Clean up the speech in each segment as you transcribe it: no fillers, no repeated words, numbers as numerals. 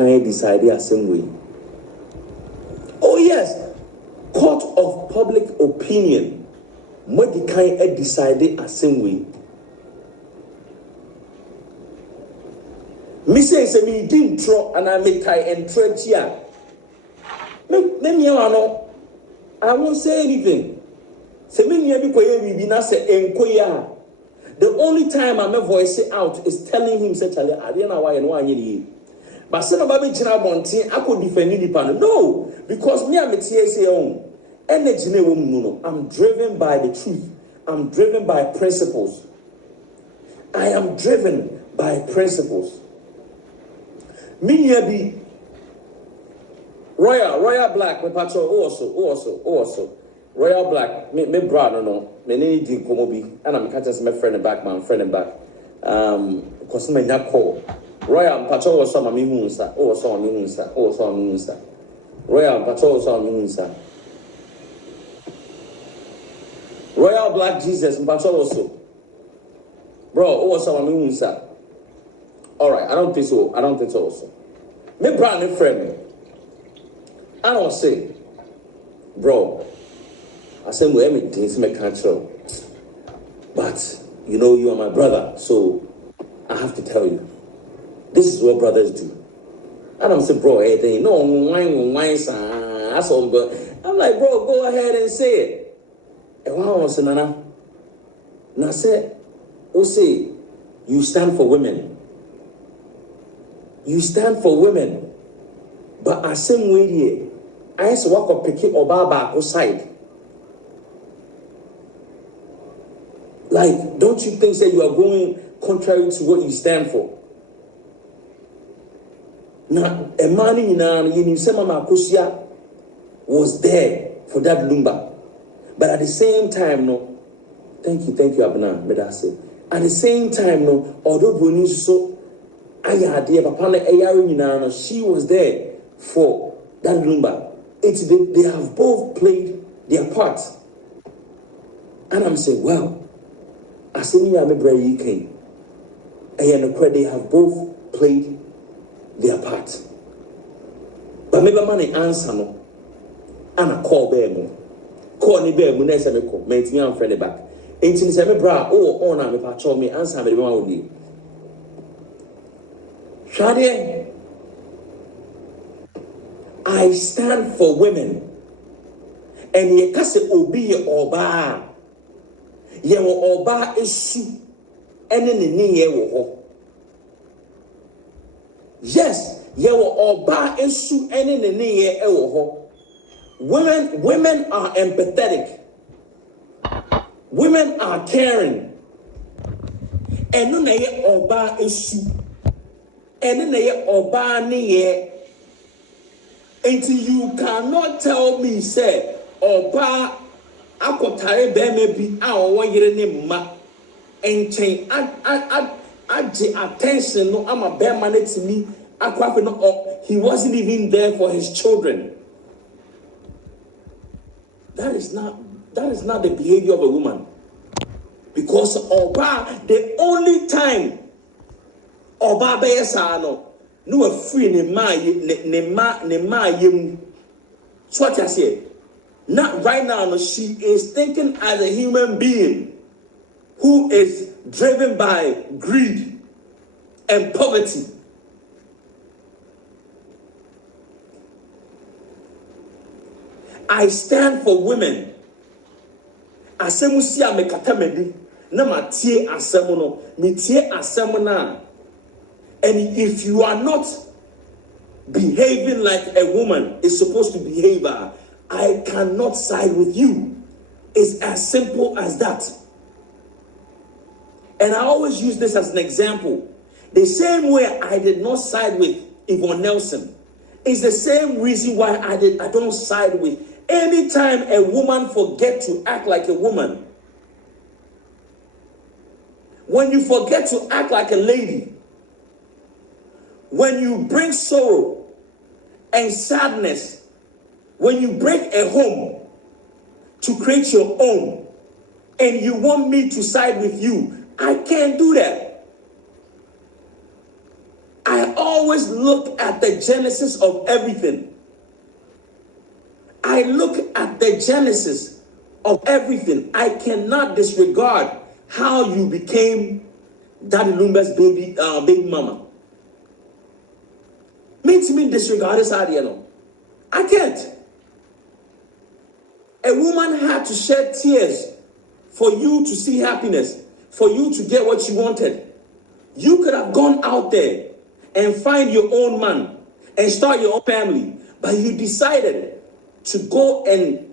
kind decide the same way. Oh yes, court of public opinion. What the kind decide the same way. Me say me didn't throw and I make I entreat here. I won't say anything. Say me be na say enkoya. The only time I'm a voice out is telling him say Charlie, I don't know why and why you. But say no baby jina bontin, I could defend the panel. No, because me I'm a TSA own. Energy no. I'm driven by the truth. I'm driven by principles. I am driven by principles. Me be Royal Black, me patrol also. Royal Black, me brother no, me need to come obi, and I'm catching my friend back, cause me not call. Royal patrol was some me hunsa, Royal patrol was some me hunsa. Royal Black Jesus, patrol also. Bro, some me hunsa. All right, I don't think so also. Me brother friend. I don't say, bro, I say, well, everything's my control. But, you know, you are my brother, so I have to tell you, this is what brothers do. I don't say, bro, anything, no, wine, that's all, but I'm like, bro, go ahead and say it. And one was Nana. And I said, say, you stand for women. You stand for women. But I same way here. I used to walk up picky or baba outside. Like, don't you think that you are going contrary to what you stand for? Now, a man in Sema was there for that Lumba. But at the same time, no. Thank you, Abna, Medase. At the same time, no, although Bruni so she was there for that Lumba. They have both played their part. And I'm saying, well, I see me I'm a brave king. And they have both played their part. But maybe money answer no. And I call them. Call me bear next time I call. Make me friend back. Ain't in me bra oh na me patch me answer me the one will be. Shade, I stand for women. And ye kase obi ye oba. Ye wo oba esu. Ene ne ye wo ho. Yes, ye wo oba esu ene ne ye wo ho. Women are empathetic. Women are caring. And no na ye oba esu. And then oba niye. Until you cannot tell me, say, oba akotare be maybe our 1 year name ma. And change attention no I'm a bear man to me. He wasn't even there for his children. That is not the behavior of a woman. Because oba, the only time Oba beyesa no free ne ma yem. So what I say? Not right now. No, she is thinking as a human being who is driven by greed and poverty. I stand for women. Asemusia me katamedi na matie asemu no mitie asemu na. And if you are not behaving like a woman is supposed to behave, I cannot side with you. It's as simple as that. And I always use this as an example. The same way I did not side with Yvonne Nelson is the same reason why I don't side with anytime a woman forget to act like a woman. When you forget to act like a lady, when you bring sorrow and sadness, when you break a home to create your own, and you want me to side with you, I can't do that. I always always look at the genesis of everything. I look at the genesis of everything. I cannot disregard how you became Daddy Lumba's baby mama. Makes me disregard this idea, no. I can't. A woman had to shed tears for you to see happiness, for you to get what you wanted. You could have gone out there and find your own man and start your own family, but you decided to go and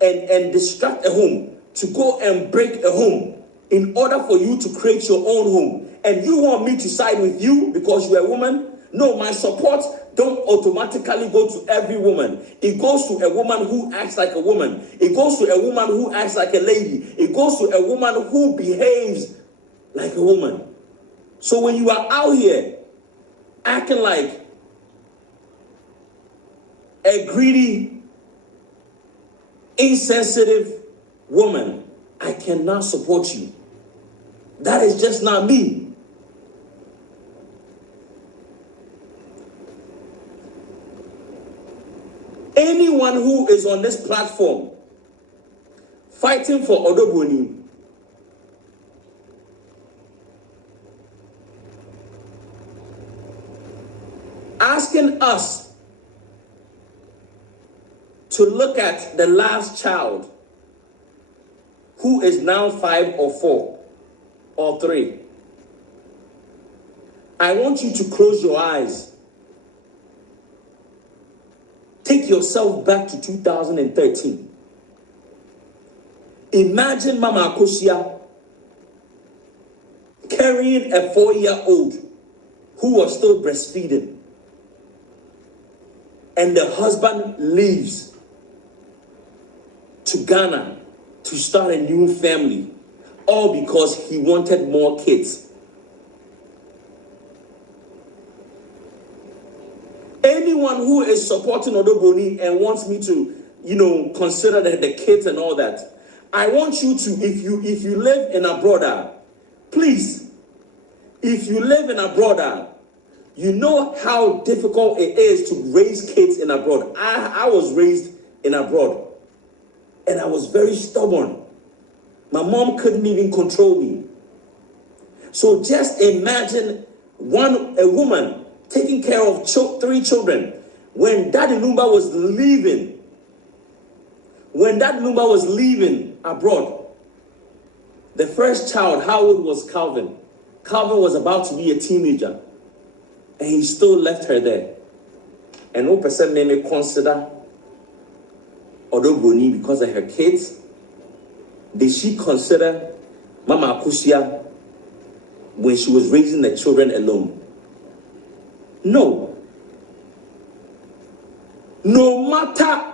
distract a home, to go and break a home in order for you to create your own home. And you want me to side with you because you're a woman? No, my support don't automatically go to every woman. It goes to a woman who acts like a woman. It goes to a woman who acts like a lady. It goes to a woman who behaves like a woman. So when you are out here acting like a greedy, insensitive woman, I cannot support you. That is just not me. Anyone who is on this platform fighting for Odoboni, asking us to look at the last child who is now 5 or 4 or 3. I want you to close your eyes. Take yourself back to 2013. Imagine Mama Akosia carrying a 4-year-old who was still breastfeeding. And the husband leaves to Ghana to start a new family, all because he wanted more kids. Anyone who is supporting Odoboni and wants me to, consider the kids and all that, I want you to, if you live in abroad, please, if you live in abroad, you know how difficult it is to raise kids in abroad. I was raised in abroad, and I was very stubborn. My mom couldn't even control me. So just imagine a woman taking care of 3 children. When Daddy Lumba was leaving abroad, the first child, how old was Calvin? Calvin was about to be a teenager, and he still left her there. And no person may consider Odoboni because of her kids. Did she consider Mama Akosia when she was raising the children alone? No. No matter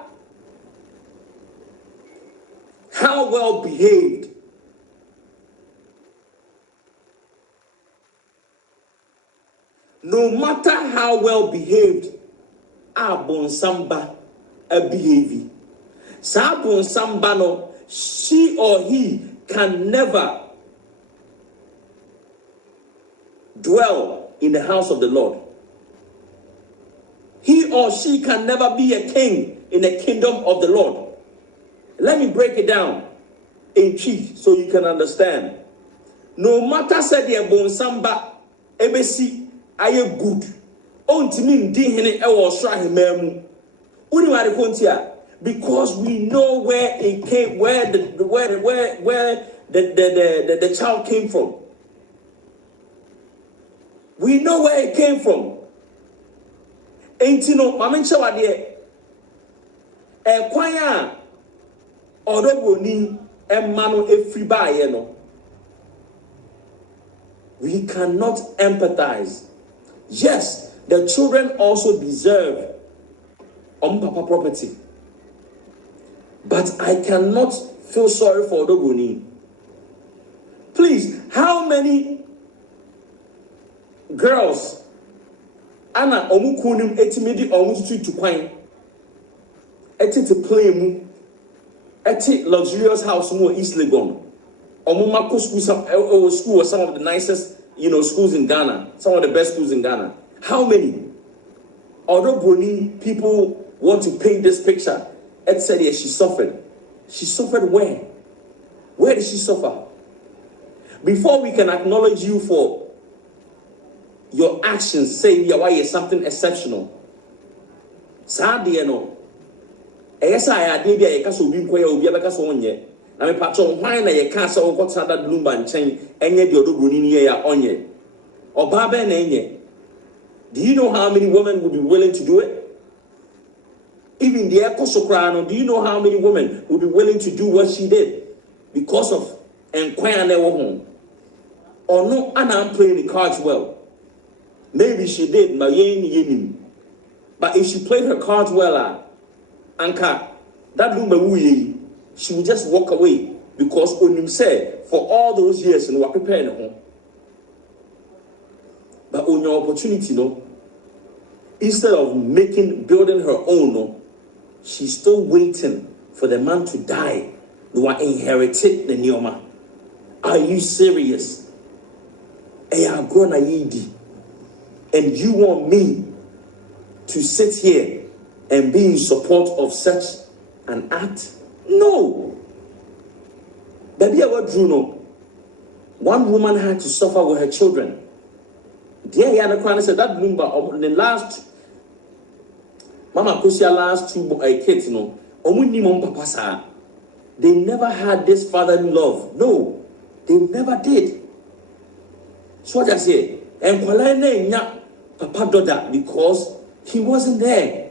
how well behaved Abonsamba behavior, Sabonsamba no, she or he can never dwell in the house of the Lord. He or she can never be a king in the kingdom of the Lord. Let me break it down in chief so you can understand. No matter said the Bonsamba ebesi aye good. Ontimi ndi hene ewo sra hemamu. Uni wari kontia, because we know where it came, where the child came from. We know where it came from. Entino, mamencha wade e kwanya Odoboni emano efriba ye no. We cannot empathize. Yes, the children also deserve papa property. But I cannot feel sorry for Odoboni. Please, how many girls Anna omukunim etimedi omututu tukwan eti to play mu eti luxurious house mu East Legon omumako school was some of the nicest schools in Ghana, some of the best schools in Ghana. How many? Although Bruni, people want to paint this picture, Ed said, yes, she suffered. She suffered where? Where did she suffer? Before we can acknowledge you for your actions, saying yeah, why is something exceptional. Sadly, you know, yes, I did a castle being quay or be a castle on ye. I mean, patron, why a castle got that Lumba and chain, and yet your Bruni on ye. Or Baba and Enye. Do you know how many women would be willing to do it? Even the Ekosokrano, do you know how many women would be willing to do what she did because of inquiring their home? Or no, I'm playing the cards well. Maybe she did, but if she played her cards well, Anka, that Lumba she would just walk away because Onim said for all those years and what preparing home. But on your opportunity, no, instead of building her own, no, she's still waiting for the man to die. You are inherited the Neoma. Are you serious? And you want me to sit here and be in support of such an act? No. Baby, I was Bruno. One woman had to suffer with her children. Dear Yana Kwan said that Lumba the last Mama Kusia last two kids, no, papa. They never had this fatherly love. No, they never did. So what I say, and Kwalene Papa Doda because he wasn't there.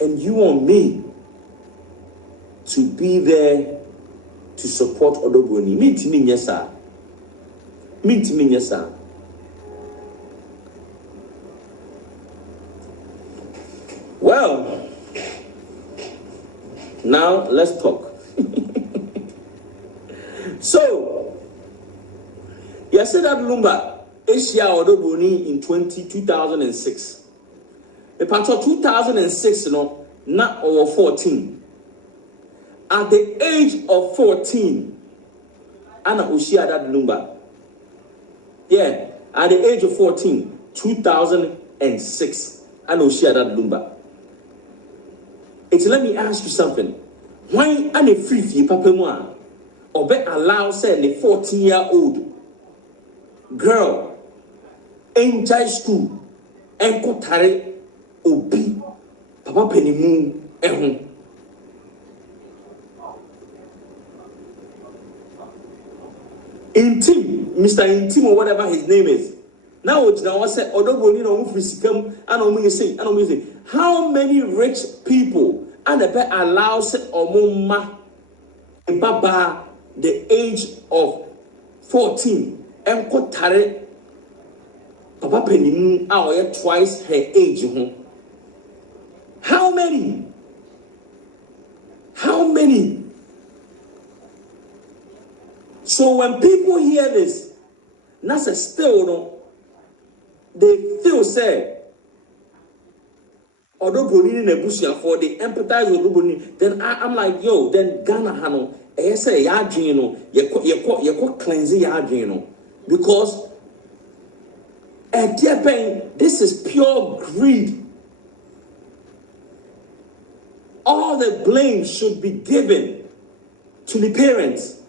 And you want me to be there to support Odoboni. Mean to me, yes, sir. Mean to me, yes, sir. Well, now let's talk. So, you said that Lumba Asia Odoboni in 2006. The part of 2006, no, not over 14. At the age of 14, Anna Ushia that Lumba. Yeah, at the age of 14, 2006, Anna Ushia that Lumba. Let me ask you something. Why are you free papa moi? Or be allow say the 14-year-old girl in high school and kotare obi papa penimu ehun. Intim, Mr. Intim or whatever his name is. Now it's now I said Odoboni no fisikam and say how many rich people and the bet allows Omuma Baba the age of 14 and kotare Papa Penny hour twice her age. How many? How many? So when people hear this, that's a still no, they feel sad. Although Bonini Nebusia for the empathize with Luboni, then I'm like, yo, then Ghana Hano, say Yadrino, you cleansing Yadrino. Because at dear pain, this is pure greed. All the blame should be given to the parents.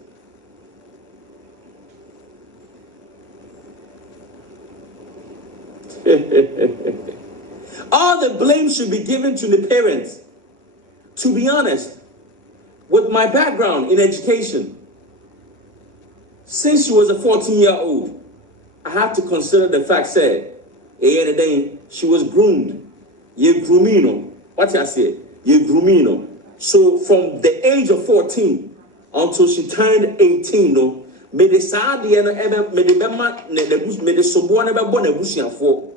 All the blame should be given to the parents. To be honest, with my background in education, since she was a 14-year-old, I have to consider the fact said, she was groomed. Ye groomino. What I say? Ye groomino. So from the age of 14 until she turned 18, no, me the saadi and me the bema me the sobo and ebe bon ebusian for.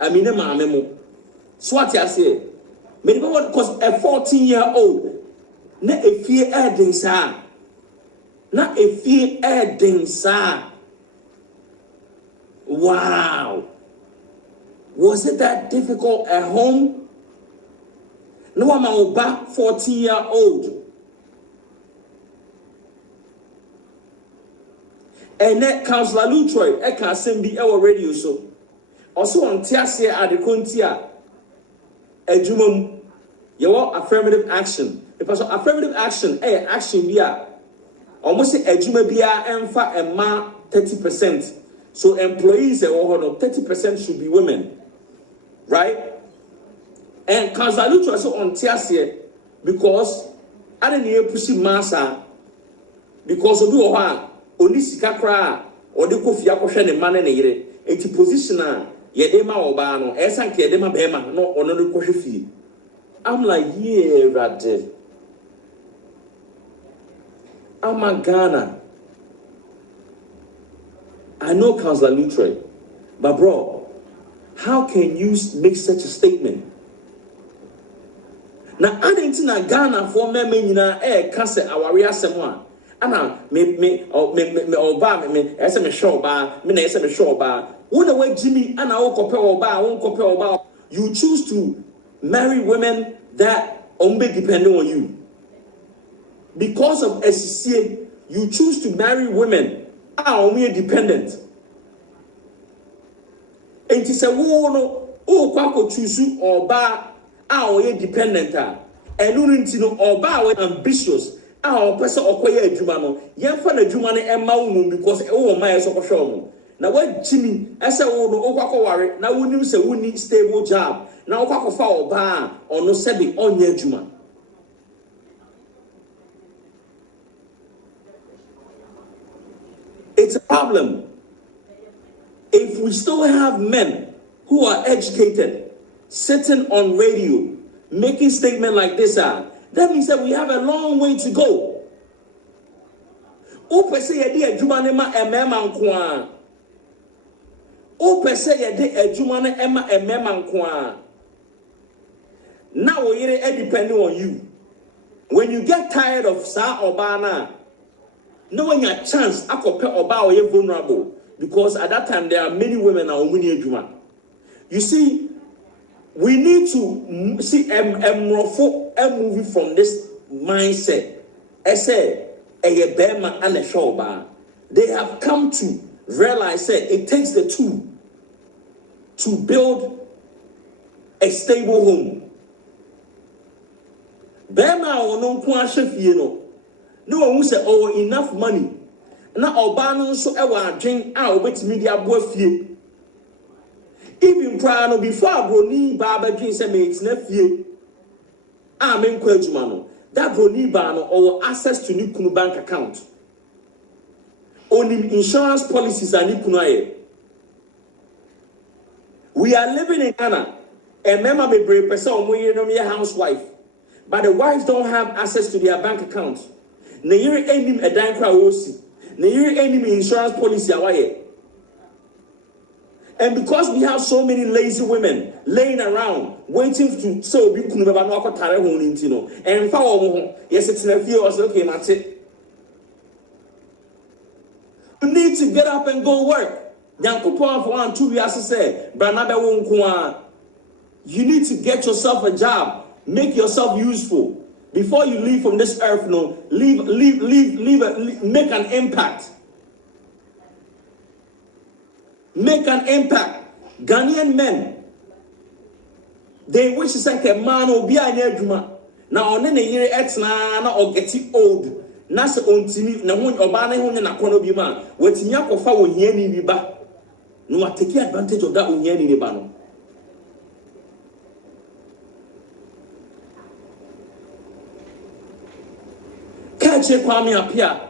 I mean, memo. So what I say? Maybe because a 14-year-old, not a fear adding sa, not a fear adding sa. Wow, was it that difficult at home? No, I'm about 14-year-old, and that Councillor Lutroy, I can't send the our radio so. also on tiasia at the kontia ejumum your affirmative action because affirmative action action bia almost say ejuma bia emfa emma 30%. So employees 30% should be women, right? And Kanzalucho also on tiasia because I didn't hear pussy massa because of you only sikakra or the kofi akosha ne man ne yere enti position a yedema oba no esan ke yedema bema no ono no kohwe fie. I'm like, yeah, rade. I'm a Ghana. I know Councillor Lutre, but bro, how can you make such a statement? Now, I didn't know Ghana for me cancer our real someone. Ana me oba me ese me show ba me na ese me show ba wona wa Jimmy ana wo kope oba won kope oba. You choose to marry women that only depending on you because of SCA. You choose to marry women are only dependent. And to say wo no o kwa ko choose oba a dependent and no oba we ambitious. Our person okoye adwuma no yemfa na adwuma no emma wo because e wo man so kohwe mo na wa Jimmy ese wo no okwakoware na wonim se woni stable job na okwakofa oba ono sebi onye adwuma. It's a problem if we still have men who are educated sitting on radio making statements like this. That means that we have a long way to go. O pese yedi adwuma ne ma emema nko a. O pese yedi adwuma ne ema emema nko a. Now we are depending on you. When you get tired of sa obana, no one your chance akope oba or you vulnerable because at that time there are many women na omuni adwuma. You see, we need to see a movie from this mindset. I say a bema and a showba. They have come to realize that it takes the two to build a stable home. Bema or no kwashe no. No one will say, oh, enough money. Now Obano so ewa drink out with media boy fee. Even prior before Broni Baba Jean said, it's nephew. Amen, Quajumano. That Broni Bano or access to Nikunu bank account. Only insurance policies are Nikunae. We are living in Ghana. And member may brave person when you're a housewife. But the wives don't have access to their bank accounts. Nayiri enim a dime crowd osi. Nayiri enim insurance policy awaye. And because we have so many lazy women laying around waiting to so be kunu baba no akotare ho ntino and fa wo ho yes it's na fie or say okay mate. You need to get up and go work. Yankopon for 1 2 years say brana be wo nko a. You need to get yourself a job, make yourself useful before you leave from this earth. No, make an impact. Make an impact. Ghanaian men, they wish to say a man will be an eduma. Now, on any year, na or getting old. Nasa on tini, na one or banner na kono bima. What Nyako fa won yeni biba. No, I take advantage of that on yeni bano. Catch a Kwame appear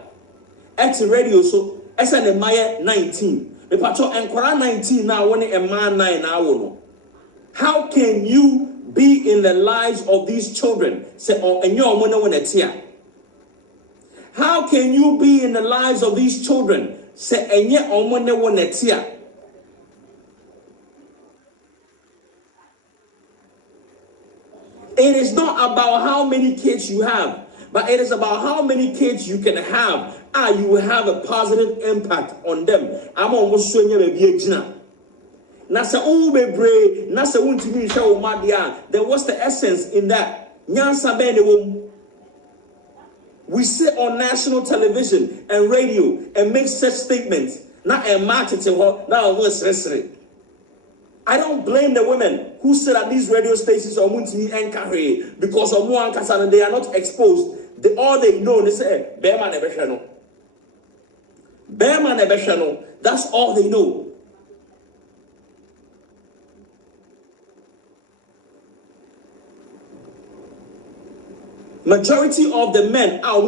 at the radio so SNMaya 19. The patrol and Quran 19 now when a man 9 hour. How can you be in the lives of these children? Say, oh, and you're when it's here. How can you be in the lives of these children? Say, and yet on when it's here. It is not about how many kids you have, but it is about how many kids you can have. You will have a positive impact on them. I'm almost showing you a jina. Nasa ubebre, nasa untimi show madia. Then what's the essence in that? We sit on national television and radio and make such statements. Not a marketing, not a word. I don't blame the women who sit at these radio stations or Muntini and Carry because of one Kassan and they are not exposed. All they know, they say, Bearman Ebeshano. Bearman Ebeshano. That's all they know. Majority of the men are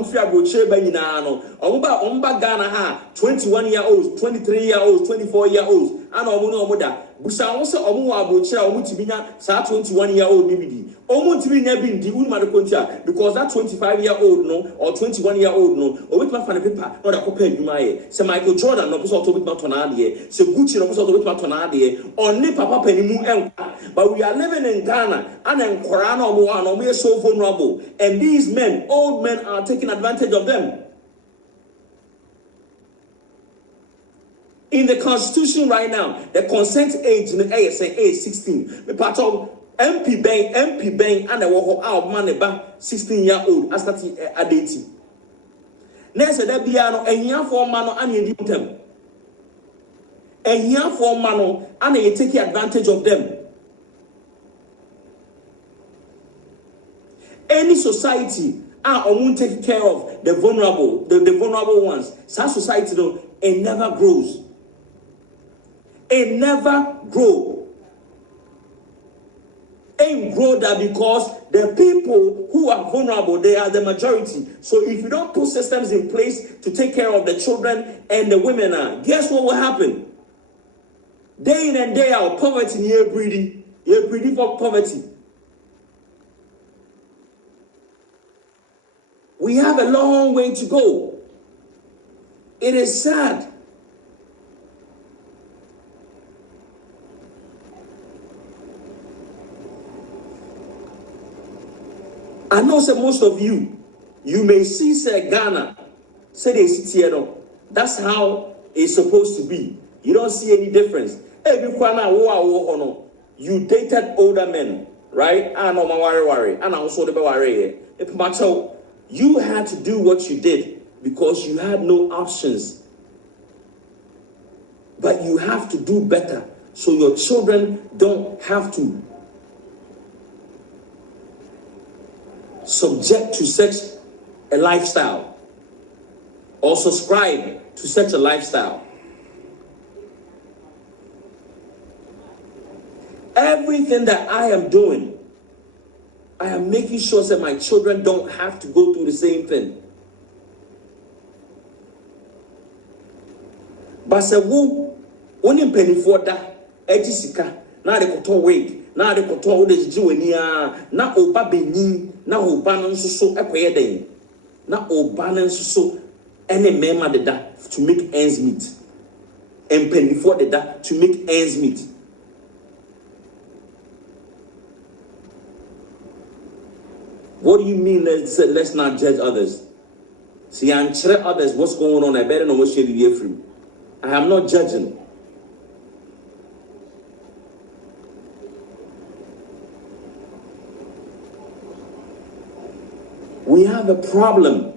Ghana 21-year-olds, 23-year-olds, 24-year-olds, and Busa also Omu 21-year-old Nibidi. Because that 25-year-old no or 21-year-old no, or with my paper, not a copy Jumae. So Michael Jordan no puso to with Matonadi, so Gucci no puso to with Matonadi, or Nipa Penny. But we are living in Ghana and in Korana one, and we are so vulnerable. And these men, old men, are taking advantage of them. In the Constitution right now, the consent age in the ASA is 16. The part of MP Bang, and the Woho out money back 16-year-old as that at 80. Next, there be a year for mano and you do them. A year for mano and you take advantage of them. Any society won't take care of the vulnerable, the vulnerable ones. Such society though, it never grows. It never grow. Ain't grow that because the people who are vulnerable, they are the majority. So if you don't put systems in place to take care of the children and the women, guess what will happen? Day in and day out, poverty, you're breeding for poverty. We have a long way to go. It is sad. I know say most of you may see say Ghana, say they sit here. That's how it's supposed to be. You don't see any difference. You dated older men, right? I know my worry. And I also the worry. You had to do what you did because you had no options. But you have to do better so your children don't have to subject to such a lifestyle or subscribe to such a lifestyle. Everything that I am doing, I am making sure that my children don't have to go through the same thing. But say only penny for that ejisika na de koton wig na de koton de jiwania na oba beni na oba no so ekoye den na oba no so ene mema de da to make ends meet and penny for the da to make ends meet. What do you mean let's not judge others? See, I'm telling others what's going on. I better know what shit you get through. I am not judging. We have a problem.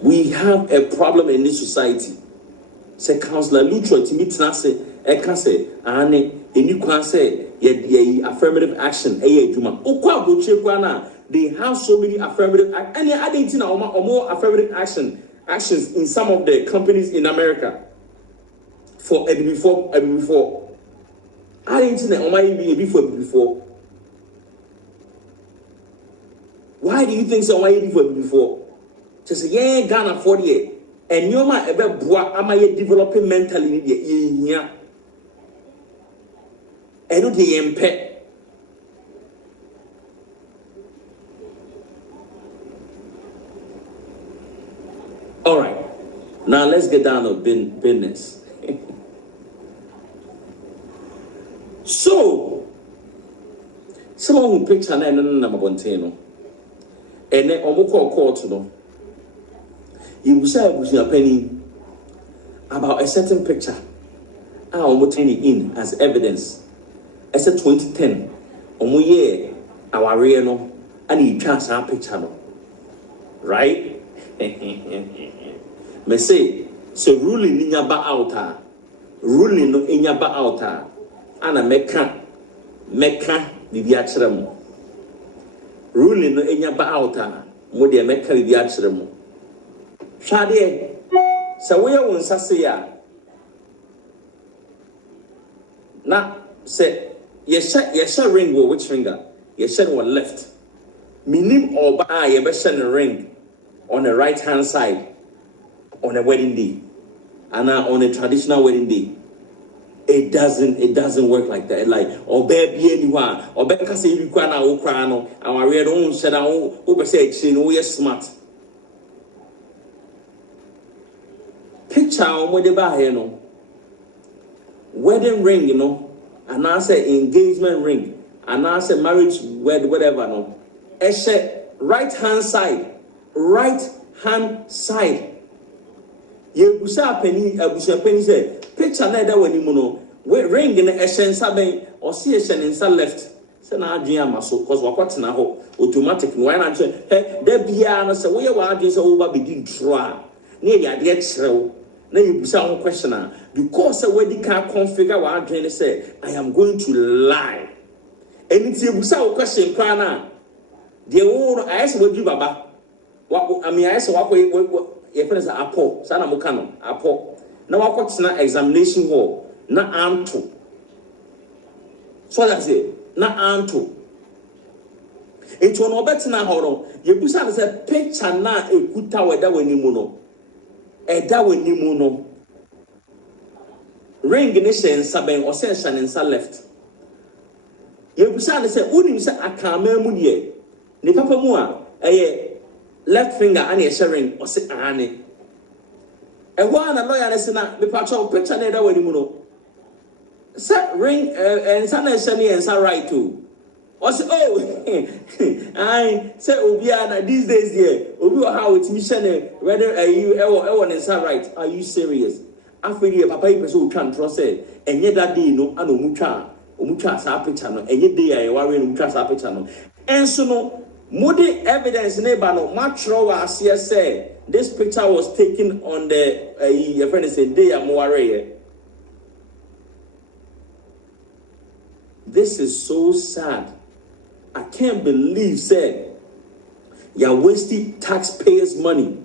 We have a problem in this society. Say Councillor Lucho to meet say I can say ane eni kwan say ye affirmative action juma. Okwa boche kwa na they have so many affirmative and I didn't know more affirmative actions in some of the companies in America for before. I didn't know before. Why do you think so? Why before? Just yeah, Ghana 48. And you might ever boa am I developing mentally yeah. And the MP. All right. Now let's get down to business. So someone who picture na number bonteno. And then omoko court no. You will say a penny about a certain picture. I almost turn it in as evidence. As a 2010, year our real no, and he chance our picture no, right? Me say so ruling in your ba outa ruling no enyaba out ana meka bibi akyere mo ruling no enyaba out mo de meka bibi akyere mo hwade se wo ye won sase ya na se ye ring wo which finger ye one left minim oba ye be ring on the right hand side on a wedding day and on a traditional wedding day. It doesn't work like that. Like or baby anyone or better say you can now cry no and I read on said over say you're smart. Picture on what they buy no wedding ring, you know, and I say engagement ring, and I say marriage whatever no. Right hand side. You busa penny say picture na da wani mu no ring in eshen saben or see eshen in left say na adwen amaso cause wakwatena ho automatic no why na say hey da bia no say we wa adwen say wo ba be di draw na e ade kirew na you busa ho question because we di can configure wa adwen say I am going to lie anything busa ho question kwa na de wo I say we baba I mean I say wa your friends are apo sana mukano apo na wakotena examination hall na anto so that's it na anto it won obetena horo ye busa say picture na ekuta weda wanimu no eda wanimu no ring ni shen saben o se shen nsa left ye busa say unim say akama mu de ni papa mu a left finger and a sharing or sit ane. And one a lawyer listener, the patch of picture neither when you know. Set ring and son and shiny and sa right too. Or say, oh, I said, Obiana these days here, Obi how it's mission whether are you ever and sa right. Are you serious? After the papa person can trust it, and yet that day no, I know mucha sa picture no, and yet day I worry mucha sa picture no. And so no. Moody evidence neighbor no matro as say this picture was taken on the your friend said day amoare. This is so sad. I can't believe said you're wasting taxpayers' money.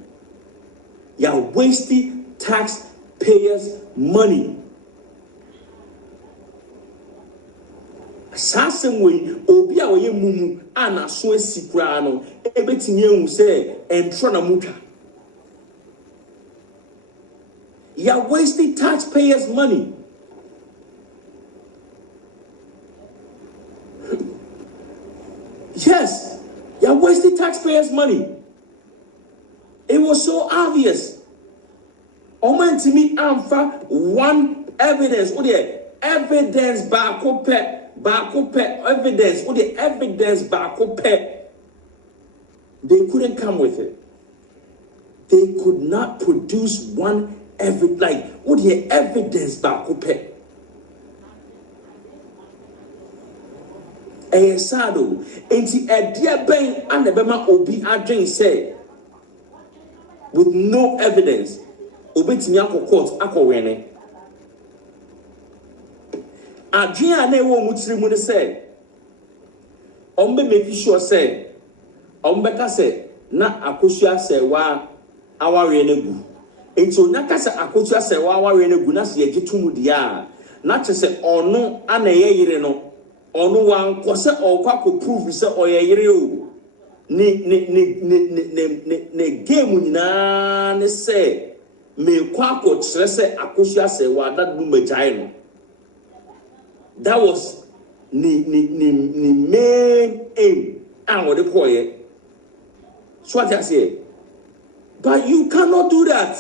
You're wasting taxpayers' money. Sasem we obi a oye mumu ana so asikura no ebetimi ehu say entro na muta. You are wasting taxpayers' money. Yes, you are wasting taxpayers' money. It was so obvious. Oman to me amfa one evidence. What the evidence back evidence, or the evidence back they couldn't come with it. They could not produce one evidence, like what the evidence back Sado, enti a dear bang and the Bema Obi Adrian said with no evidence, Obetinyako court, Akowene. Adrian wo mutiri mu say ombe make sure say ombe ka say na akosua say wa aware na gu enti onya ka say akosua say wa aware na gu na se yegitum dia na che say ono ana yeyire no ono wan ko say okwa ko prove say oyeyire o ne game nyina ne say me kwa ko kire say akosua say wa dadu majai no. That was the main aim. And what they call it. So what I say. But you cannot do that.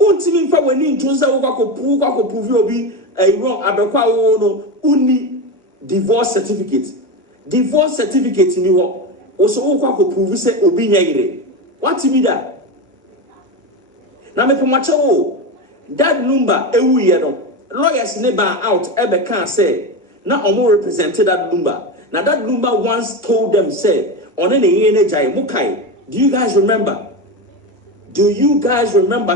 Until when you choose prove you be a wrong abekwa no uni divorce certificate. Divorce certificate in you also prove say obi nyire. What to me that? Na me pomacho that Lumba ewu ye no. Lawyers never out ever can say now omo represented that Lumba. Now that Lumba once told them say on any jai mukai. Do you guys remember?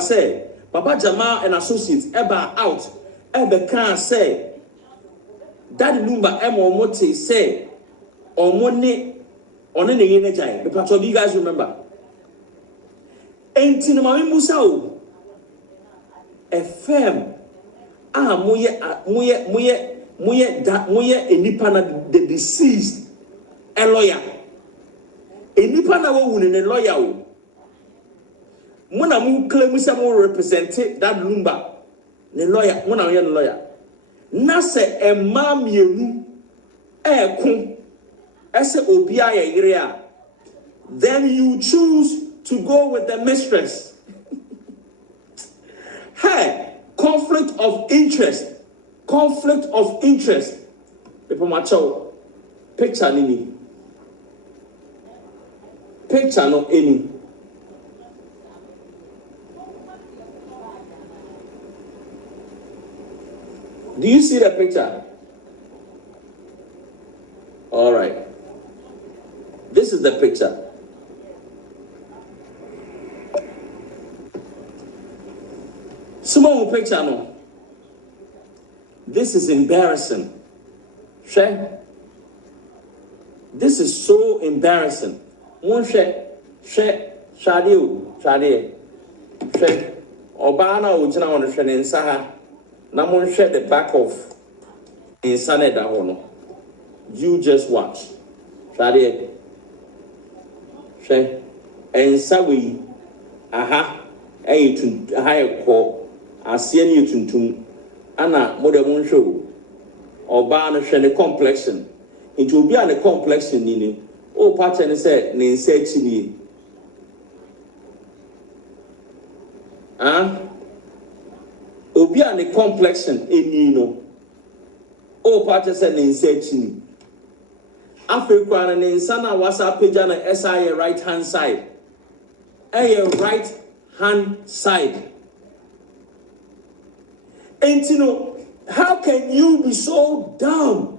Say Papa Jamal and associates eba out ebe can say Daddy Lumba Mote say Omone one ne yene jai. The part of you guys remember. Enti no mami musa o a firm moye enipa na the deceased a lawyer enipa na wo wuni ne lawyer o muna mu claim say mo represent that Lumba ne lawyer muna ye lawyer na se e ma mienu e ko ese obi aye yire a then you choose to go with the mistress. Hey, conflict of interest. Conflict of interest. People macho. Picture nini. Picture no any. Do you see the picture? All right. This is the picture. Small picture no. This is embarrassing. Share. This is so embarrassing. One share. Shade. Obana ujina on the in Saha. Namon share the back of insane da hono. You just watch. Shade. Share. And Sawi. Aha. Hey, to higher call. Asieni yutuntum ana modern show oba no hwe ne complexion into obi a ne complexion ni o pattern ne say ne nsa chi ni obi a ne complexion eni no o pattern say ne nsa chi ni afekwa ne nsa na wasa page na SI right hand side right hand side. And you know, how can you be so dumb?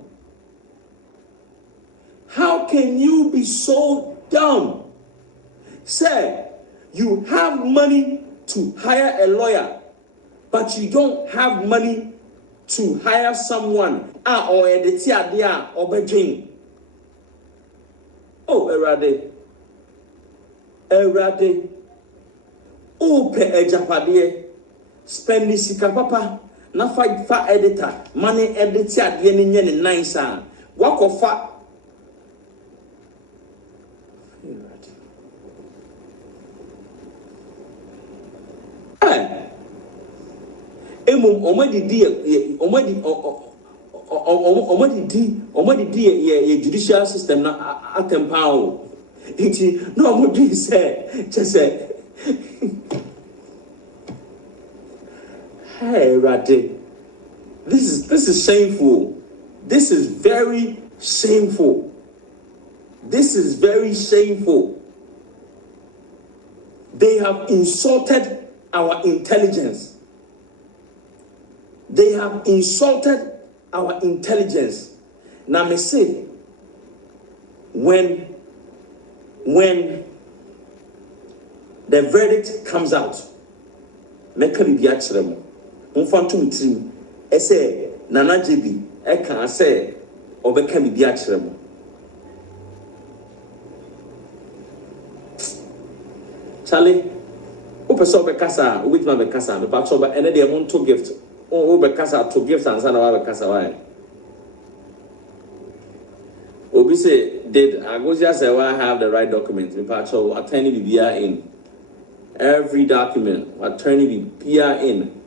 How can you be so dumb? Say, you have money to hire a lawyer, but you don't have money to hire someone. Or a tia or Beijing. Oh, Erade. Oh, pe ejapade. Spend this papa. Na fa editor money editor ade ne nye ne nice a wakofa omadi di judicial system na atempa o iti no omadi say just hey, Rade, this is shameful. This is very shameful. This is very shameful. They have insulted our intelligence. They have insulted our intelligence. Now, me say, when the verdict comes out, make a be actually. Unfantum trim ese nana jebi e kan say obeka mi bi akere mo Charlie o person be kasa with ma be kasa be pa so ba ene de mon to gift o be kasa to gift and sana wa be kasa wa obi say did Agosia say I have the right documents be pa so attorney bibia in every document attorney bibia in.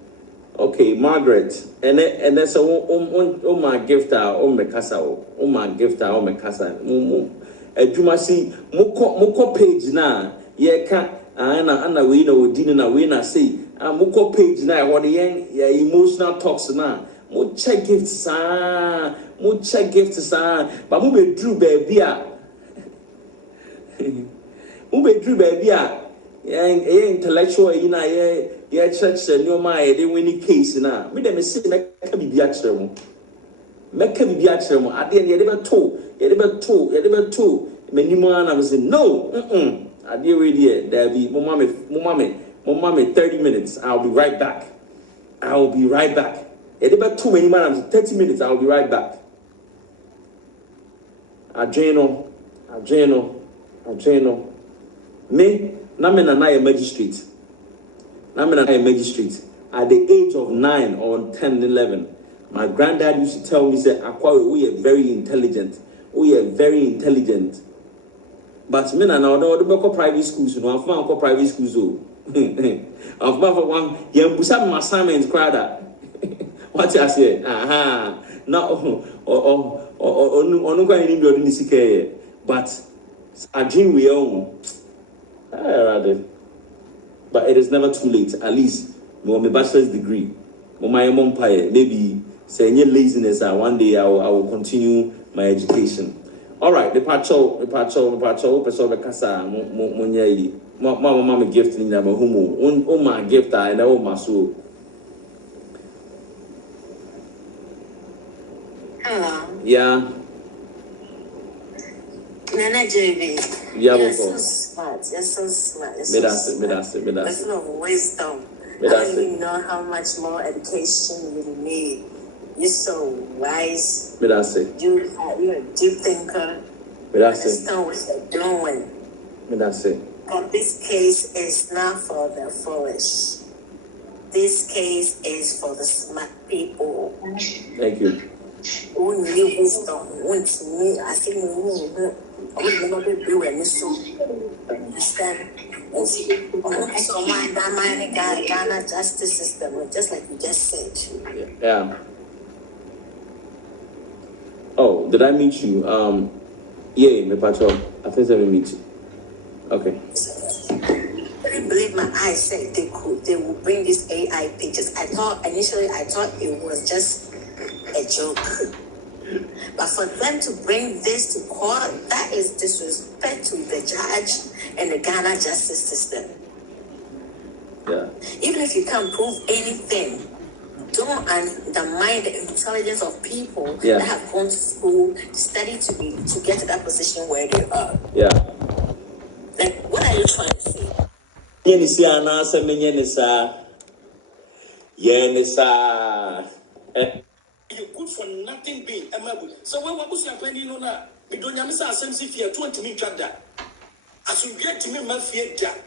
Okay, Margaret, and that's oh my gifter, oh my casa, oh my gifter, oh my casa. Jumasi, moko page na, ye can, ana we know, dinner, we na see, moko page na, what the emotional talks na, mo check gifts, but mo be drew baby, intellectual, yeah, church and your mind, they win case now. Me them say make be biachero. Make be biachero. At the end, you never told. Many man I was saying no. I deal with it. There be mama Mama, me 30 minutes. I'll be right back. I will be right back. It's about too many minutes. 30 minutes. I'll be right back. Adreno. Me, Namen and I a magistrate. At the age of 9 or 10, 11, my granddad used to tell me, say, Akwa, we are very intelligent. But me na now the private schools, I'm from private schools. I'm from one, you put some assignments, crowd. What you say? Now, but I dream we own. But it is never too late. At least, my bachelor's degree, my empire, maybe say any laziness. One day I will continue my education. All right, the pacho, person casa, mama gift in the humo, my gift, I know my soul. Hello. Yeah. Nana JB. Yeah, you're so smart. You're so smart. You're so smart. That's full of wisdom. I don't even know how much more education you need. You're so wise. You're a deep thinker. You understand what you're doing. But this case is not for the foolish. This case is for the smart people. Thank you. Who need wisdom? Want me? I think I would never be so. Understand? So my Ghana justice system, just like you just said. Yeah. Oh, did I meet you? Yeah, my patrol. I think I will meet you. Okay. I couldn't believe my eyes said they would bring these AI pictures. Initially I thought it was just a joke. But for them to bring this to court, that is disrespect to the judge and the Ghana justice system. Yeah. Even if you can't prove anything, don't undermine the intelligence of people that have gone to school, studied to get to that position where they are. Yeah. Like, what are you trying to say? You're good for nothing being a mabu. So when was your penny no na? We don't have a sense if you're 20 minutes that. As you get to me, my fear that.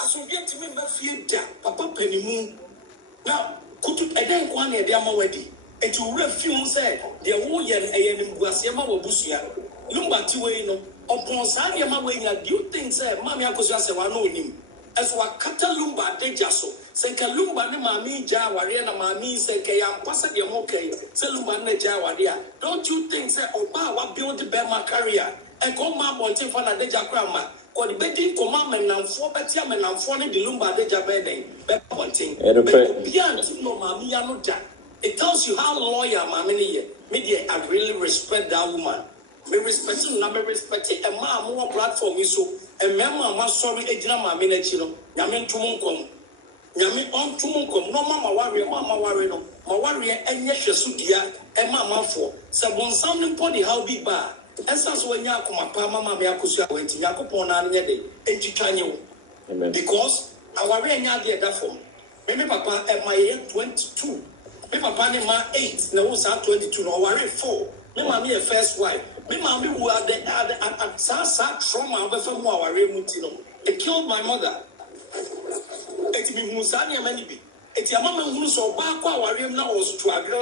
As you get to me, my fear that. Papa penny moon. Now, could you then go on a damn already? And to refuse said, the whole year a Guasiama or Busia. Lumba Tiwano, upon Sanyama way, do you think, sir, Mammy Akosasa, I know him? As what Catalumba de Jasso, Senkalumba, Mammy Jawariana, Mammy, Senkayam, Passa the Moke, Selumba Jawaria. Don't you think, sir, Oba, what built the Bema career? And call Mamma on Tifana de Jacrama, or the bedding commandment and 4 Betiam and 4 the Lumba de Jabede, Beponting, beyond no Mammy Anoja. It tells you how loyal Mammy media. I really respect that woman. Me respect him, me respect it. And ma more platform is so. And mama, ma sorry, ejina ma minechino. Nyame tumunkom. Nyame on tumunkom. No mama worry no. Ma worry enye hwesudia. E mama for. Se bon sounding body how big ba. Esas when ya kuma pa mama me akosu awenti. Yakopon na anye de. Ejitanye wo. Amen. Because our worry enya de da form. Me papa my year 22. Me papa ni ma 8. Na wo sa 22 no worry 4. Me mama your first wife. Me mama who had the trauma of from our remutino. It killed my mother. It be Musania Manibi. It's your mama who saw back our room now was to agree.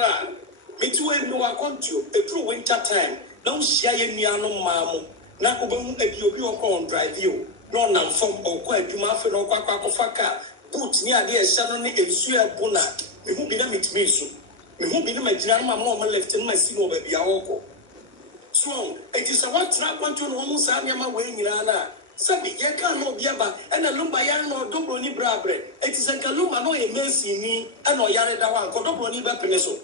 Me too, no, I want you. A true winter time. No share me no mamma. Now, Ubum, if you on drive you. No, none from or quite you muffin or quackfaka. Put near dear Shannon and Suya Buna. Me who be them it me so. Me who be them my grandma mama left in my sino baby. So, it is a one trap one to almost Sanyama weighing in Anna. Sabi, you can't know Biaba, and a Lumba Yan or Dobroni Brabre. It is a Kalumba no a mercy me, and no Yareda one, Codobroni Bapineso.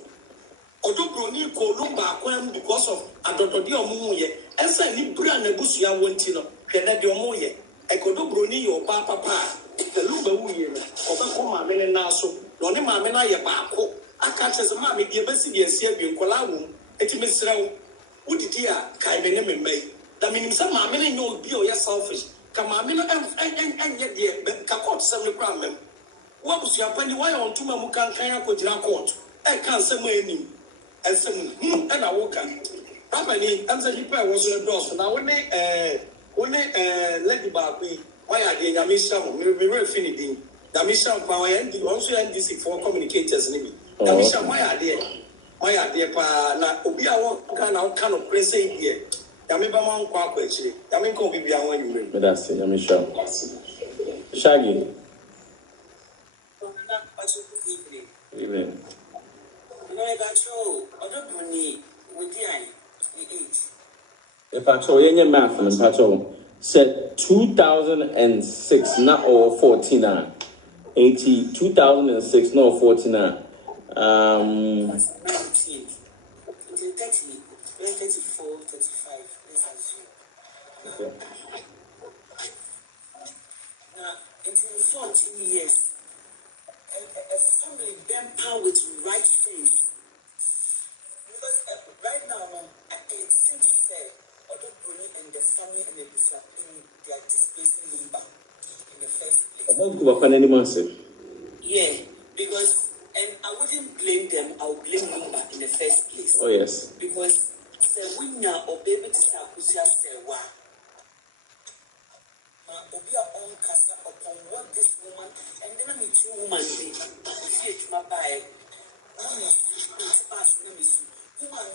Codobroni Columba Aquam because of Adodio Muye, and say Libra and Nebusia Wentino, Kenadio Moye, a Codobroni or Papa, the Lumba Wuye, or Bacoma Menaso, Nonima Mena Yabako. I catch as a mammy, the best in the Serbian Colau, Etimisrao. What did you Kaibene May? That means some mammy no be or selfish. Come on, and yet, dear, Kakot, some crime. What was your penny? Why on two Mamukan Kayako court? I can't say my name. And some, and I walk on. Rapani, answer the prayer was your door. Now, when they let the bar be, why are they Yamisha? We were finishing. Yamisha, power and also NDC for communicators. Yamisha, why are they? Why are they? Na Obia kind of place here. Yamiba Quack, Yamiko be beyond when you bring. That's it, Yamisha. Shaggy. Evening. If I told you math and Patrol said 2006, not or 49. 2006, no 49. 19, 30, 34, 35. Let's assume. Okay. Now, in 14 years, a family then power with right things. Because right now, it seems fair. Although Bruni and the family and the family, they are displacing Lumba in the first place. Yeah, because, and I wouldn't blame them, I would blame Lumba in the first place. Oh, yes. Because Sewina or baby to Sakusia Sewa. Obia on Casa upon what this woman, and then I meet two women, see it my by. Woman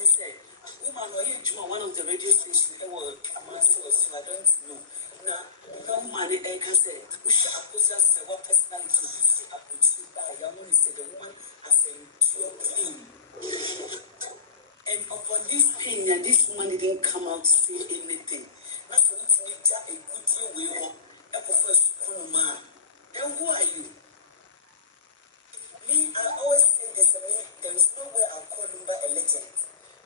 said, woman, or here one of the radio stations, they were a master, so I don't know. Now, no money, I can say, we shall possess what personality we see up with you by. Young woman said, the woman has a pure pain. And upon this pain, this woman didn't come out to say anything. That's what we need a good deal we want. A professor, man. Then who are you? Me, I always say this, there is no way I'll call Lumba a legend.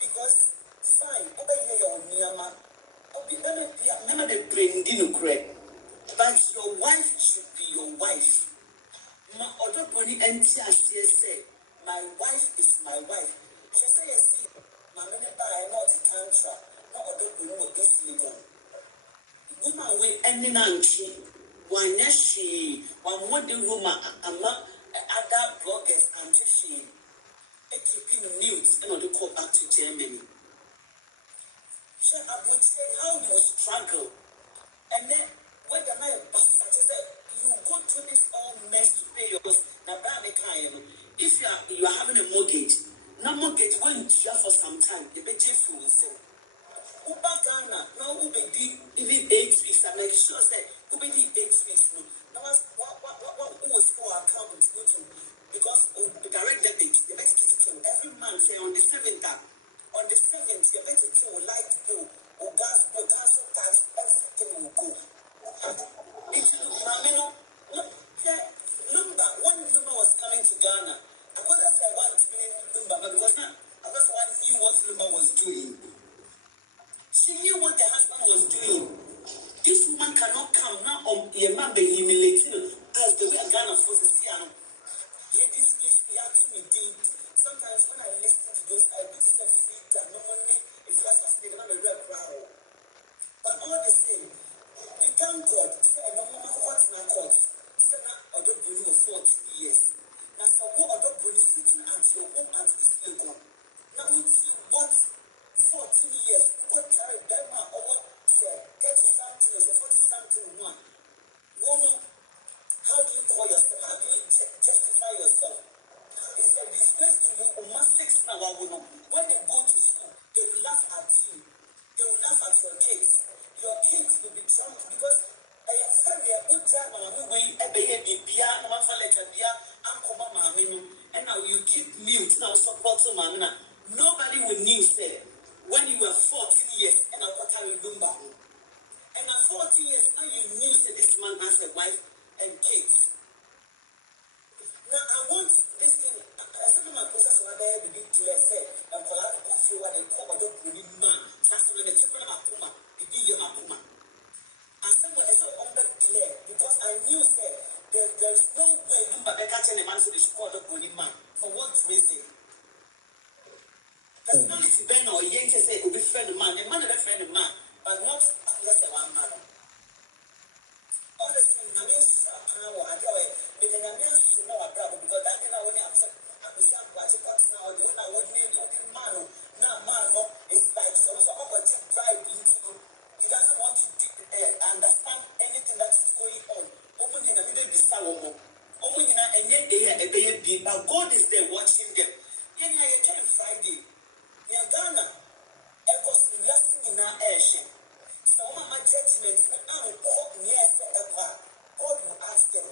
Because, fine, over here you're Myanmar. I'm not a brain, didn't correct. But your wife should be your wife. My other body say, my wife is my wife. She said, see, my neighbor, I know the tantra. No other body will this legal. Woman will ending on she. One yes, she, one more the woman, other bloggers and she. Keeping news and on the call back to Germany. I would say how you struggle. And then when the man you go to this all mess to pay your bills. Now, if you are having a mortgage, no mortgage when you have for some time, you bet you fool. Uba Ghana, now Uba even 8 weeks. I'm like sure say Uba 8 weeks. Now what was for our account to go to? Because the direct debit, the best every month say on the 7th. On the 7th, you better to light go, or gas go, council tax, everything will go. It's Mamino. Lumba, one Lumba was coming to Ghana. I couldn't say one to Lumba, but because I was one knew what Lumba was doing. She knew what the husband was doing. This woman cannot come now on your man be humiliated as the way Ghana for the Siano. Yeah, this he had to me deep. Sometimes when I listen to those ideas of free no money, if you ask us, they're not a real crowd. But all the same, we thank God for no matter what's my cause. So now, although Bruno for 40 years. Now, for what other Bruno sitting at your home at this level. Now, we see what 14 years, what carried that man over 30 something or 40 something one. Woman, how do you call yourself? How do you justify yourself? It's a disgrace to you. When they go to school, they will laugh at you. They will laugh at your kids. Your kids will be drunk because I am sorry, a good time. And now you keep mute now, support to Mamma. Nobody will knew, say, when you were 14 years, and I got a Lumba. And at 14 years, now you knew that this man has a wife and kids. Now, I want this thing. I said to my process, I had to be clear, say, and for that, I feel what they call a dog with man. That's when they took Akuma, they give you Akuma. I said, well, I said, I'm not clear because I knew, say, there's no way, but I can't tell a man to this called a dog man. For what reason? Personality, Ben or Yankee say, will be friend of man. A man is a friend of man, but not unless a one man. understand anything that is going on. But God is there watching them. Then I can Friday. Near Ghana, Echoes in our airship. So, my judgment, God will ask them.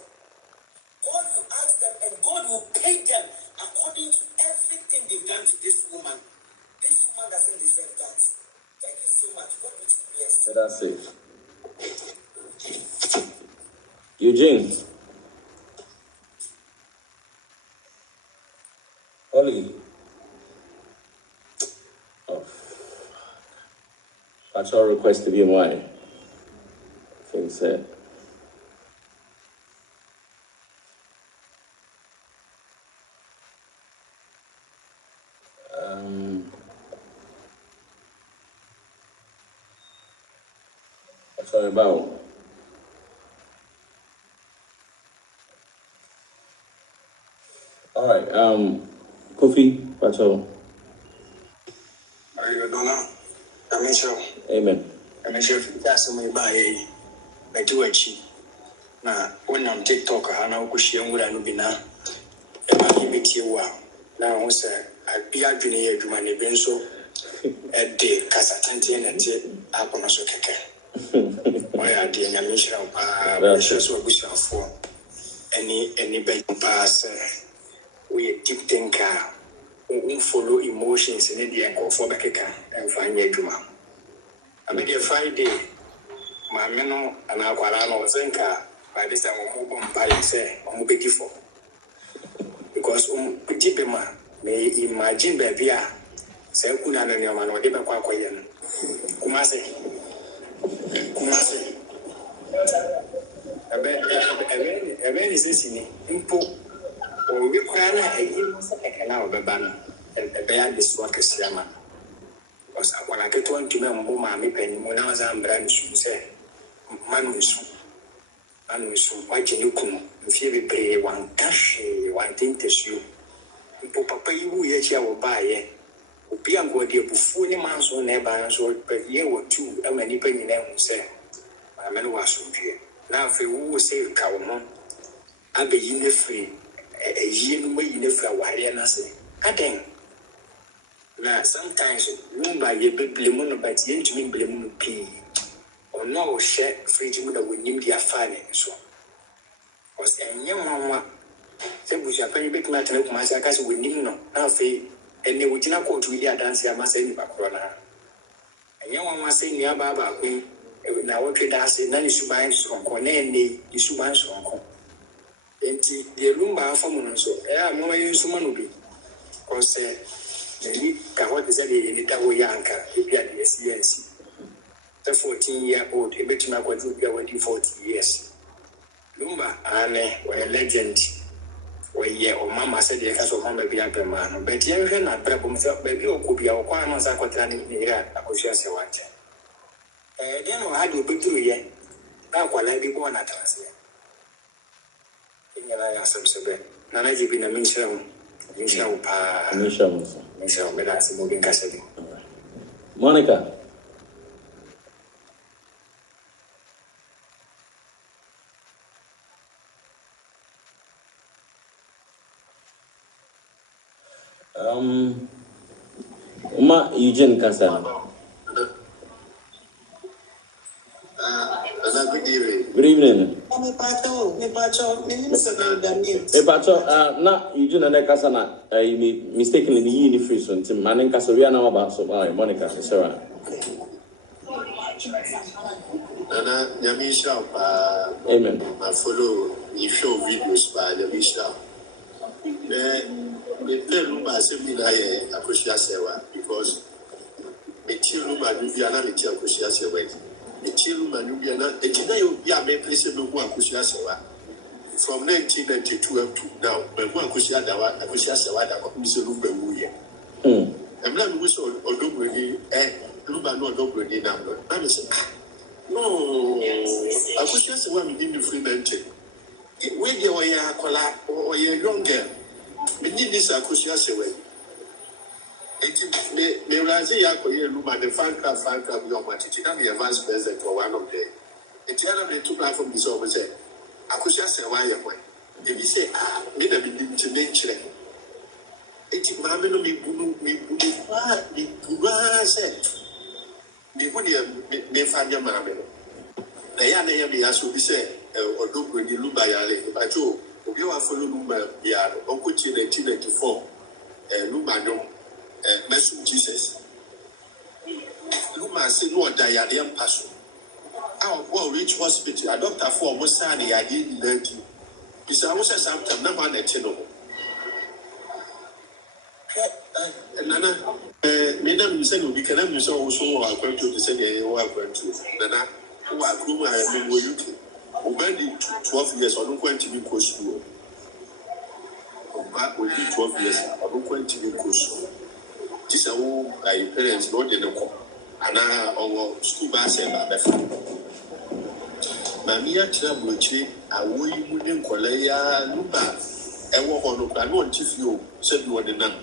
God will ask them, and God will pay them according to everything they've done to this woman. This woman doesn't deserve that. Thank you so much. God will be blessed. That's it. Eugene. Ollie. Oh. That's our request to be in wine. Things said. Sorry about. All right. Kofi, that's all. Are you done? I'm sure. Amen. I'm sure that's my buy a do a cheap. Now, when I'm TikTok, I know Kushi would have been now. A bit you now, sir, I'd be a junior human event so a day, Casatanti and a Aponaso Kaka. Why are the animation of just what we shall for any bed pass? We deep thinker who follow emotions in the ankle for Bekaka and find a drama. I made a Friday, my meno and Aqualano Zenka by this time of move by say, I'm beautiful. Because Pijipema may imagine baby, say, Kuna and your man or Deba Quakoyan. Kumase, a man is listening, impo, or we cry a canal of a banner, and a bear this work is Yama. Because when I get one to my pen, when I was on brand, she say, Manusu, why can you come? If you pray one cash, one thing to you. Papa, you yet will buy it. Upian go dear before man's own neighbor, so but ye were two, and many penny name say, my man was so dear. Now, if you will say, Cowman, I be in the free, a year way in the flower, and I say, I think. Now, sometimes, Lumba, ye big blame, but ye to me blame pea. Or no, share free to that would name their father, so. Was a young mamma. Say, we shall pay big matter of my sarcasm with Nino, Alfie, and they would not go to the dance. I must say, Bacrona. And young one must say, near Baba, we now trade us in any subans on Cornet, the subans on Con. And the Lumba formula, so I am no use to Manubi. Or say, what is a little yanka, if you had the SCNC. The 14-year-old, a bit my quadruple waiting 40 years. Lumba, Anne, were a legend. Where ye or Mamma said the house of Mamma be a man, but you have not problem with baby or could be our quarters. I could run in the air. I could just say what. Then I do big to ye. Now, while I be born at us. In your answer, Sir, none of you been a mission. Mission, but that's a moving cassidy. Monica. Uma Eugene Kasa. Good evening. Na Eugene and Kasana, mistakenly the uniform so Tim Manin Kasoria now about so Monica, Sarah. Nana Yamisha, Amen. I follow you show videos by the Bishop. The Lumba seminar Akosia Sewa because the Lumba Nubiana, the Akosia Sewa. The Lumba Nubiana, the China Yobia may place a Lumba Akosia Sewa from 1992 up to now. But one Akosia Dawa, Akosia Sewa, Mr. Lumba Wuya. I'm not whistle or Lumba, Lumba no Lumba number. I'm saying, No, I was just one in free mention. When you are or you're young girl, we need this Akushia way. It may rise here for you, Lumba, the fan club, your Matitina, the vice president for one of them. It's the other two from this over there. Akusha say, why am I? If you say, me na be to nature. It's mamma no me said. Me would me find your mamma. Diana me as we say, or do bring you Lumba Yale. But you are for Lumba Yard, or put you in 1994, Lumba no, Messu Jesus. Lumba said, no, Diana Passion. Our well reach hospital, a doctor for Mosani, I didn't learn you. Because I was sometimes not one at Chino. Nana, Madam, you said we can have you so are going to say you are going to. Nana, who are groom, I have been with you. Already 12 years, I don't want to be close to you. Back will be 12 years, I don't want to be close. This is all my parents, not in the call. And our school bus and Mamia Trabuchi, a wee wooden colaya, Lumba, and walk on I want to feel, said you were the nun.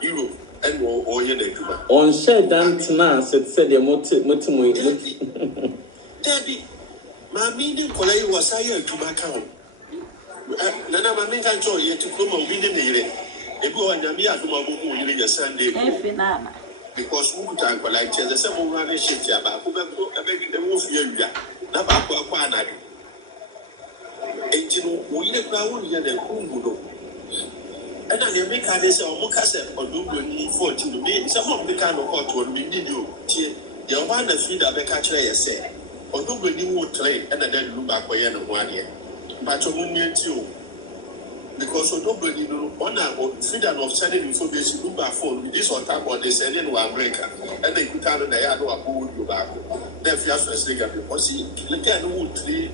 Europe and or Yenekuba. On shed Dantana said the motive. Daddy, my meaning colaya was higher to my count. Nana, my main control yet to come on winning the a boy and Yamia to my boom in a Sunday. Because who time for like the several running shit, but who beg the wolf area. Nabakwana. And you know, we let go here the Kungudo. And I make a say, or Mocasset or do 14 minutes. Some of the kind of hot one we did you. You want to feed a becatcher, say, or do we need train and then look back by 1 year. But you won't you. Because nobody know honor or freedom of sending information to my phone with this on top of the sending one breaker. And they put out the yard or hold you back. Therefore, first thing because he look at the wood tree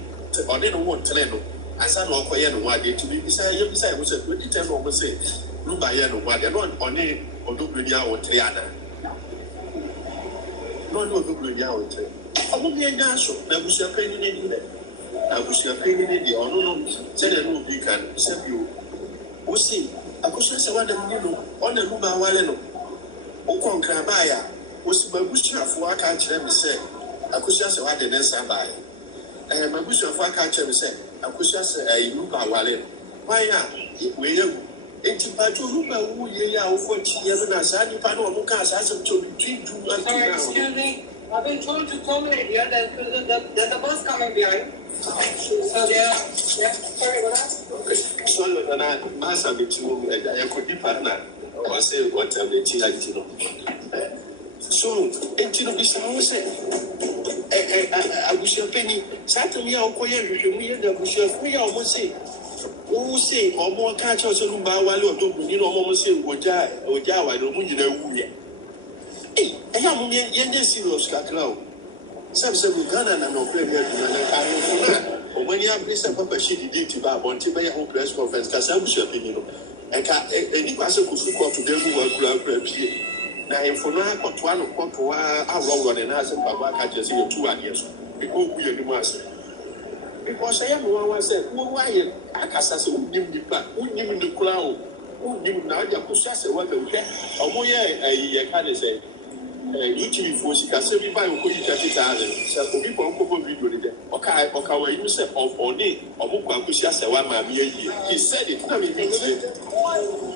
or they don't want to I said, no, one day to be beside you. Beside was a 2010 or say, Lumba Yan, what they're not on it or do Brunia or Triana. No, do Brunia or Triana. I won't be a national. Now, we shall pay in it. I wish you are paying the honor, said a no big can serve you. We see, I could say one of you on the Lumba Waleno. Okon Krabaya was my bush of work. I can't say, I could just what the next by. My bush of work. I can't say, I could just a Lumba Waleno. Why not? We are. It's about to Lumba, who ye are for years and a sandy panel of Mukas as a to retreat to. Excuse me, I've been told to terminate here. There's a bus coming behind. So yeah, sorry about that. So when I must have it I could be partner or say what I'm the child. So, and you know, this I wish you a penny. Saturday, I'll call you. I wish you a almost say, who say, or more catch us a Lumba while you know, almost say, Oja, I don't want you to. Hey, I have a serious cacao. Some say Ghana and no premier or when you have this papa she did to buy one to buy a whole press conference, because I'm shopping, and any person could support to them who are crab. Now, if for now, got one or our role and answer Baba catches in 2 years because we are the master. Because I am one said, why I can't say, who give the plan, who give the cloud, who give now your possessor, what they get, or more, I can't say. YouTube for she can say we buy who you just so people go video there. Okay, you say of only or Mukwakusha say one he said it. Now we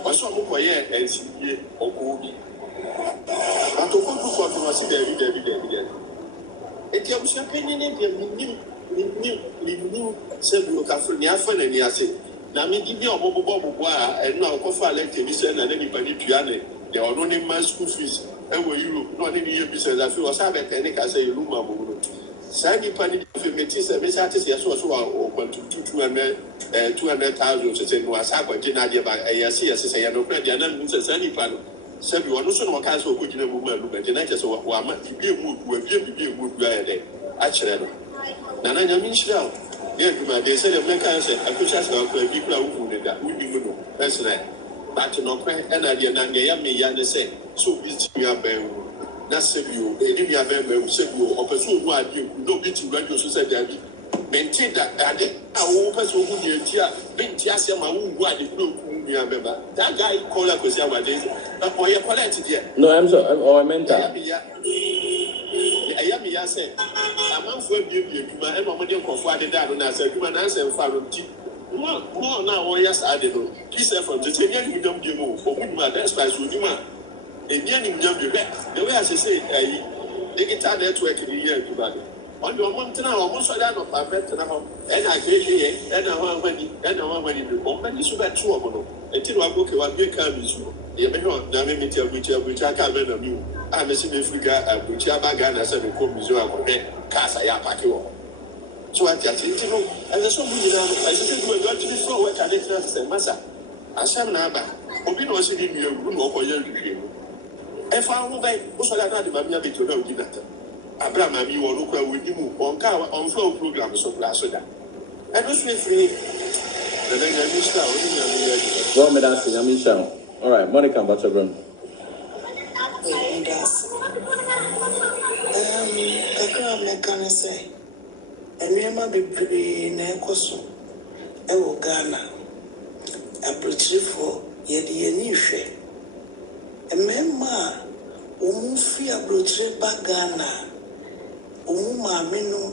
also Mukwaya and see or Kobe. But to go to see the evidence. It was a opinion in new several California and Yasi. Now, me give you a bobo and now go for electrician and anybody piano. There are no name school fees. And were you not in your business? I feel was having any I say Lumba. Sandy Panny Metis and Miss Artis, yes, was open to 200,000 to say, was happened in idea by ASC as I know, and then Sandy Pan. Said you are not so much so good in a woman, but I just want to be a mood, will be a mood by a day. Actually, Nana Michelle, yeah, they said, I could just go to people who did that. We didn't know. That's right. But no, and I didn't get me, Yana say, so it's your bell. na sebio eni mi abembe sebio opeso hu ade no bi ti radio so said that maintain that ade awo peso hu ni etia binti asem ma hu ade kuro ku mi abemba that guy call akosi awade o ye collect there no I'm so or mental ayami ya say amanfo abie adwuma e no mo de nkofo ade da no na say adwuma na say mfa no ti mo na wo ya sa ade no he say from the ten year you dem dey mo for good man that's why so adwuma Indian Indian the way I say digital network in the year on your mountain almost I don't have better now and I create and I want money and I want money before many so bad two of them until I book a big car is you may not now me tell which I can't remember you I'm a semi Africa which I began as a come Missouri Casa Yapaki. So I just you know and there's so many I said we're going to be so what I did not say Massa I shall now Obino was in your room or you. If I will buy, what's what I got about me a bit of no dinner. Abraham, you will look with you on car on flow programs of last week. I don't feel free. The next I missed out. Well, me that's I'm in show. All right, Monica, what's your run? The girl me can say, and we might be pretty in a costume. I will Ghana. A pretty for yet any shame. Emema umufi abrotre bagana umumamino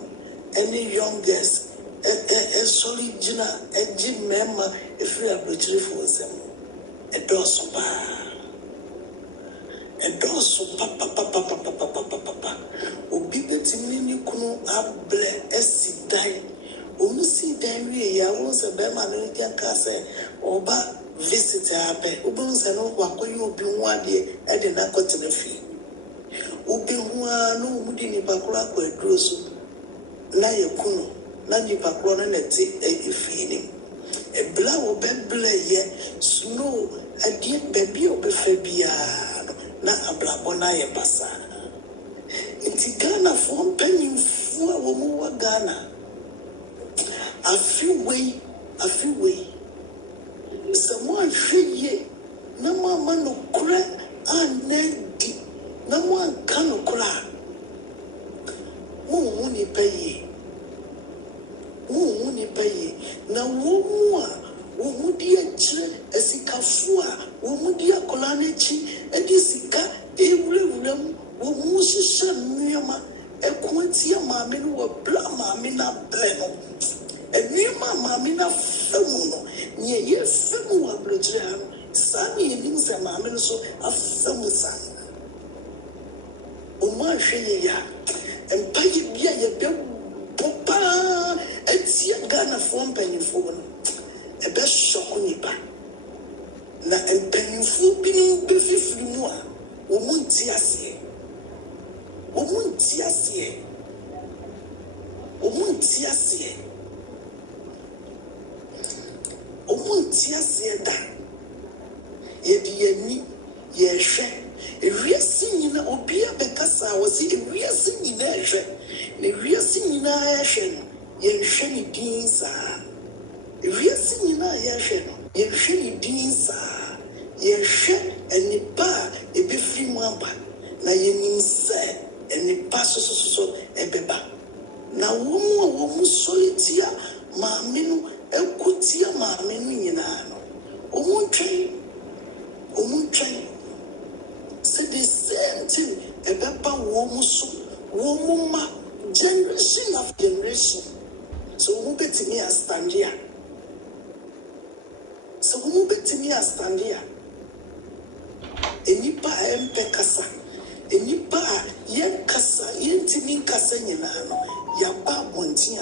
any youngest a solid jina a jim mema if you abrotre for them a dosu papa ubibeti mini kunu able esidai umusi dai ya wonse bema no kase oba visitor abe ubunse no wakoyi obi hu ade e de na kotene fi obi hu anu mudi ni bakura ko edroso na yekuno na ni bakura na ti efi ni e bla wo bebla ye snow ade baby obefa bia na ablabo na ye basa inti Ghana fo mpanyimfo a wo mu wa Ghana afi wei someone free na mama no kura anedi na mo kanu kura mu ni paye na wo mu di akire esikafo a wo mu di akola na chi edi sika ewurewuram wo mu shisha nneema ekwantie maame no wo bla maame na bre no enima maame na femu no nye ye femu abrochire ha sani enim se maame no so afemu san o ma hwe ya empaye bia ye be popa etie Ghana fo mpanyifo no ebe shoko nipa na mpanyifo bi ni be fifiri mu a o mu nti ase da ye di ani ye hwe ewiase nyina obi abekasa wasi ewiase nyina hwe ne ewiase nyina hwe no ye hwe ni din sa ewiase nyina ye hwe no ye hwe ni din sa ye hwe enipa ebefiri mu aba na ye nimse enipa so ebeba na wo mu solitia maame no ekutia maame no nyina no omuntwen say the same thing ebeba wo mu so wo mu ma generation of generation so wo betimi astandia enipa empe kasa enipa ye kasa yentimi kasa nyina no ya ba bonti